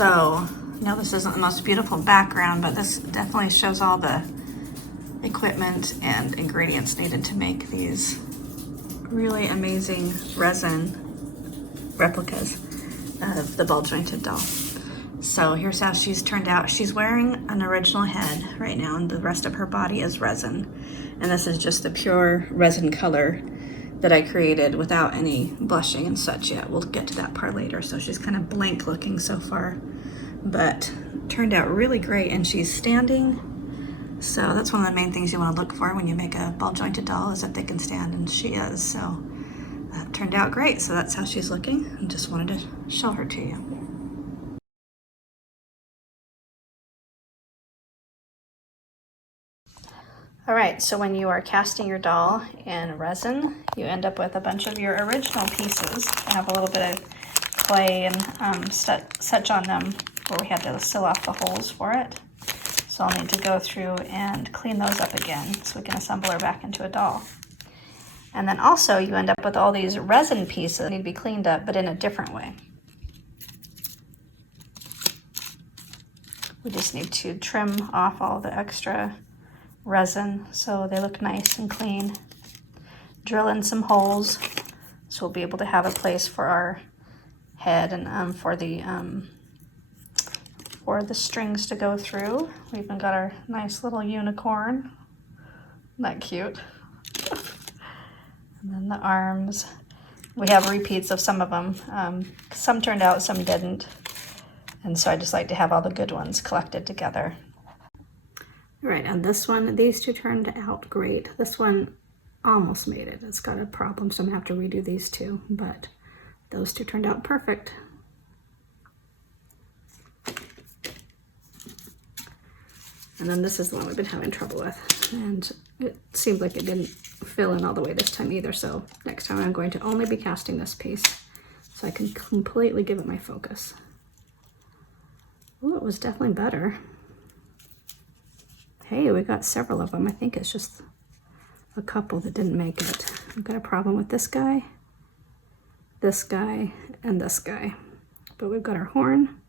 So, no, this isn't the most beautiful background, but this definitely shows all the equipment and ingredients needed to make these really amazing resin replicas of the ball jointed doll. So here's how she's turned out. She's wearing an original head right now, and the rest of her body is resin. And this is just the pure resin color that I created without any blushing and such yet. We'll get to that part later. So she's kind of blank looking so far, but turned out really great. And she's standing. So that's one of the main things you want to look for when you make a ball jointed doll, is that they can stand, and she is. So that turned out great. So that's how she's looking. I just wanted to show her to you. All right, so when you are casting your doll in resin, you end up with a bunch of your original pieces. I have a little bit of clay and such on them where we had to seal off the holes for it. So I'll need to go through and clean those up again so we can assemble her back into a doll. And then also you end up with all these resin pieces that need to be cleaned up, but in a different way. We just need to trim off all the extra resin so they look nice and clean. Drill in some holes so we'll be able to have a place for our head and for the strings to go through. We even got our nice little unicorn. Isn't that cute? And then the arms. We have repeats of some of them. Some turned out, some didn't. And so I just like to have all the good ones collected together. All right, and this one, these two turned out great. This one almost made it. It's got a problem, so I'm gonna have to redo these two, but those two turned out perfect. And then this is the one we've been having trouble with, and it seemed like it didn't fill in all the way this time either, so next time I'm going to only be casting this piece so I can completely give it my focus. Oh, it was definitely better. Hey, we got several of them. I think it's just a couple that didn't make it. I've got a problem with this guy, and this guy. But we've got our horn,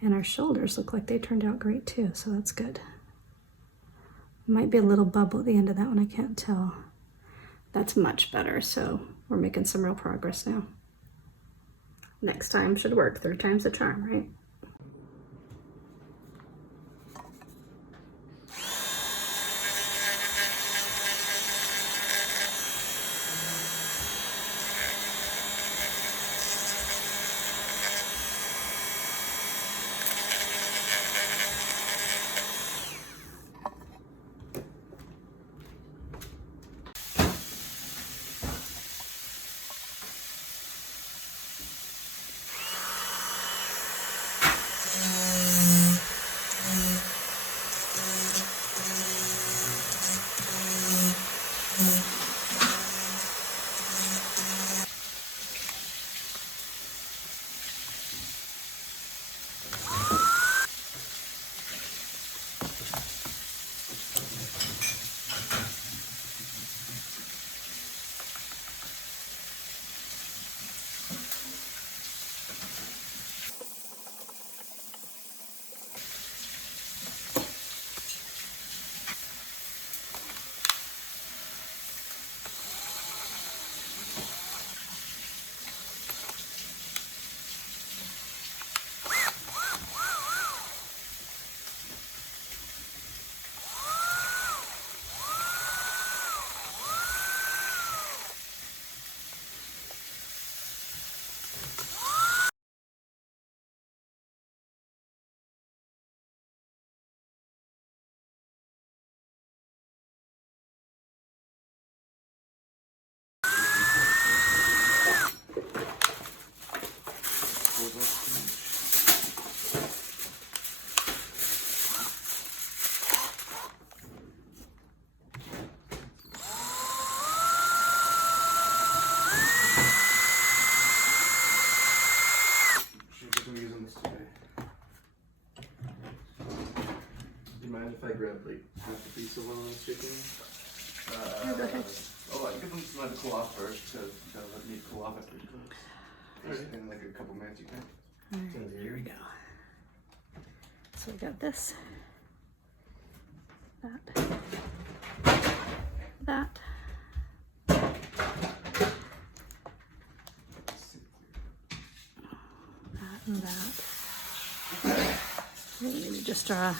and our shoulders look like they turned out great too, so that's good. Might be a little bubble at the end of that one, I can't tell. That's much better, so we're making some real progress now. Next time should work, third time's the charm, right? If I grab like half a piece of one I'm sticking? Go ahead. Oh, I give them some to cool off first, because let me cool off after you cook. Right. In like a couple minutes you can. All right, there we go. So we got this, that, that. That and that. Maybe just draw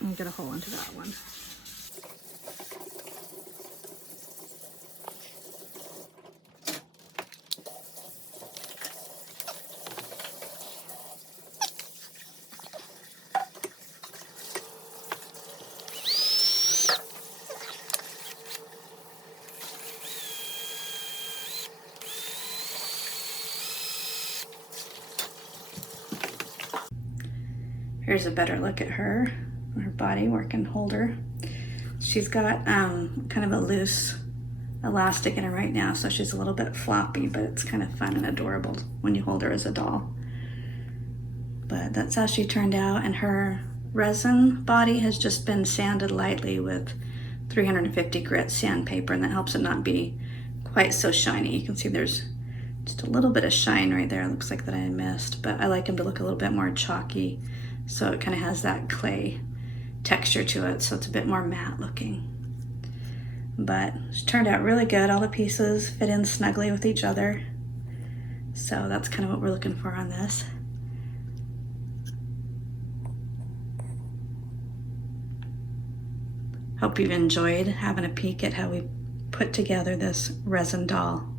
and get a hole into that one. Here's a better look at her body where I can hold her. She's got kind of a loose elastic in her right now, so she's a little bit floppy, but it's kind of fun and adorable when you hold her as a doll. But that's how she turned out, and her resin body has just been sanded lightly with 350 grit sandpaper, and that helps it not be quite so shiny. You can see there's just a little bit of shine right there. It looks like that I missed, but I like them to look a little bit more chalky, so it kind of has that clay texture to it, so it's a bit more matte looking. But it turned out really good. All the pieces fit in snugly with each other, so that's kind of what we're looking for on this. Hope you've enjoyed having a peek at how we put together this resin doll.